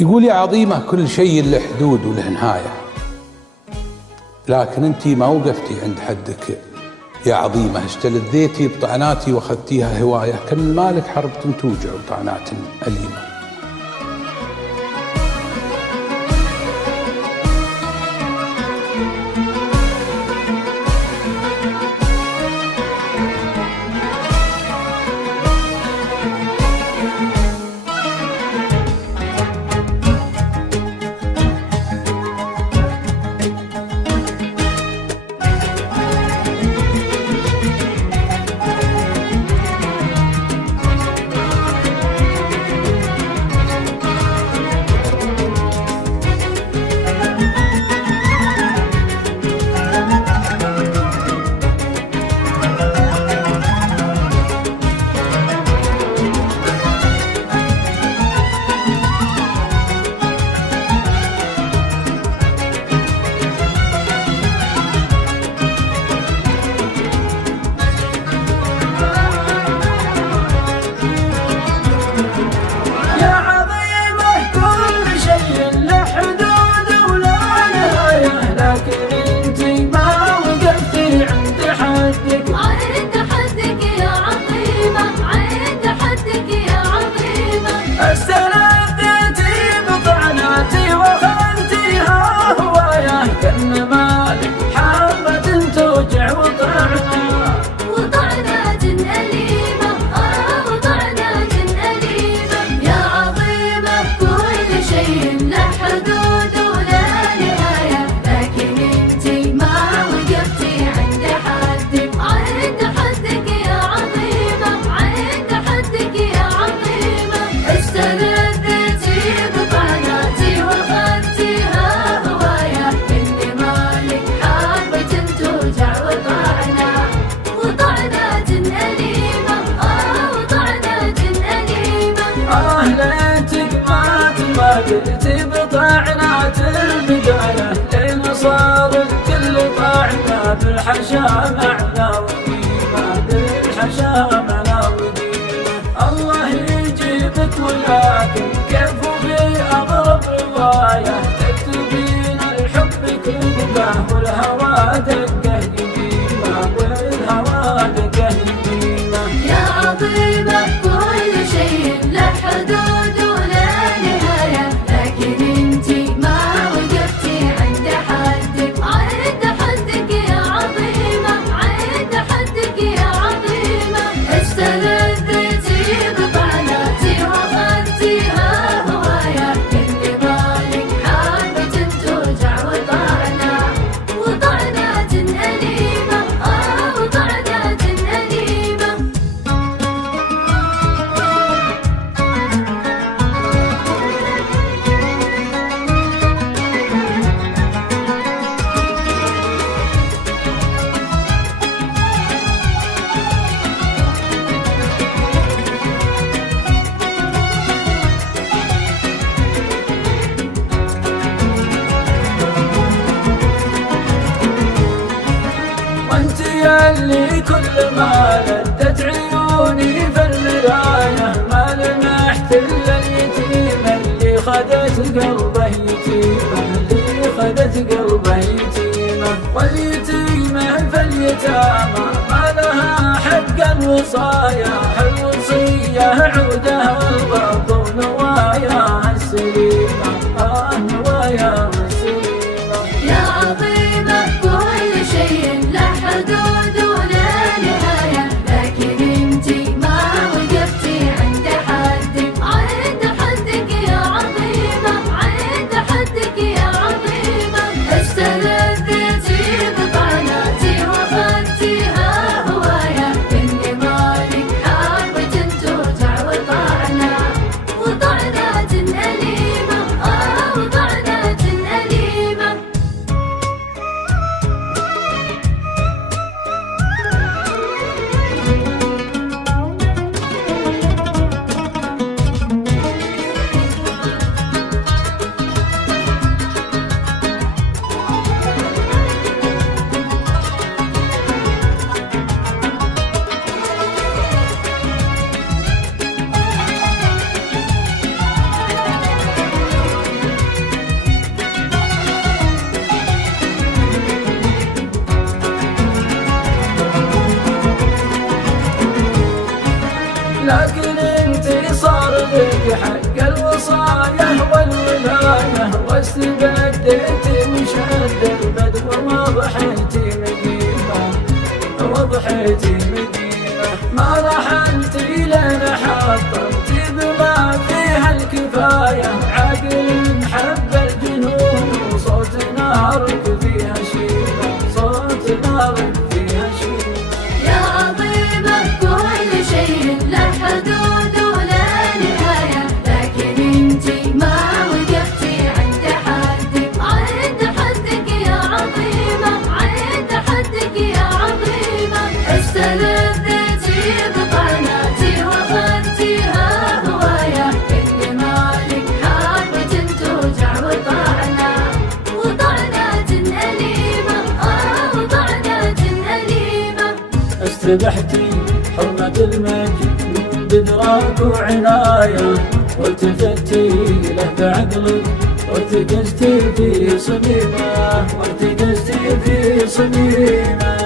يقول يا عظيمة كل شيء له حدود وله نهاية، لكن انتي ما وقفتي عند حدك يا عظيمة، استلذيتي بطعناتي واخذتيها هواية، كان مالك حرب توجع وطعنات أليمة. قلتي بطعنات البداية لين صار الكل طعنا بالحشا معنا وقيمة، بالحشا معنا وقيمة. الله يجيبك ولكن كيف في أغرب رواية تكتبين الحب كذبة والهوى دقه قديمة، والهوى دقه قديمة. يا عظيمة كل شيء له حدود وله نهاية، لكن انتي ما وقفتي عند حدك، عند حدك يا عظيمة، عند حدك يا عظيمة. استلذتي بطعناتي واخذتيها هواية، اللي مالك حابة توجع وطعنة، وطعنات أليمة، وطعنات أليمة. وانت ياللي كل ما لدت عيوني في المراية ما لمحت الا اليتيمة اللي خدت قلبه يتيمة، اللي خدت قلبه يتيمة. واليتيمة في اليتامى ما لها حق الوصايا، الوصية عودها البرد ونواياها السليمة، نواياها السليمة. يا عظيمة كل شيء له حدود وله نهاية، لكن انتي ما وقفتي عند حدك، عند حدك يا عظيمة، عند حدك يا عظيمة. استلذتي بطعناتي واخذتيها هواية، اللي مالك حابة توجع وطعنة، وطعنات أليمة. أخذك حق الوصاية والولاية، واستبديتي وشد البدو وضحيتي مقيمة، وضحيتي مقيمة. ما رحلتي لنا حطمتي بما فيها الكفاية، عقل حب الجنون وصوت نارك فيها شيبة، صوت نارك فيها شيبة. يا عظيمة كل شيء له حدود ولا نهاية، لكن انتي ما وقفتي عند حدك، عند حدك يا عظيمة، عند حدك يا عظيمة. استلذتي بطعناتي واخذتيها هواية، كل مالك حابة توجع وطعنة، وطعنات أليمة، وطعنات أليمة. استبحتي حرمة المجد بدراك وعناية، والتفتي له بعقلك وارتكزتي في صميمة، وارتكزتي في صميمة.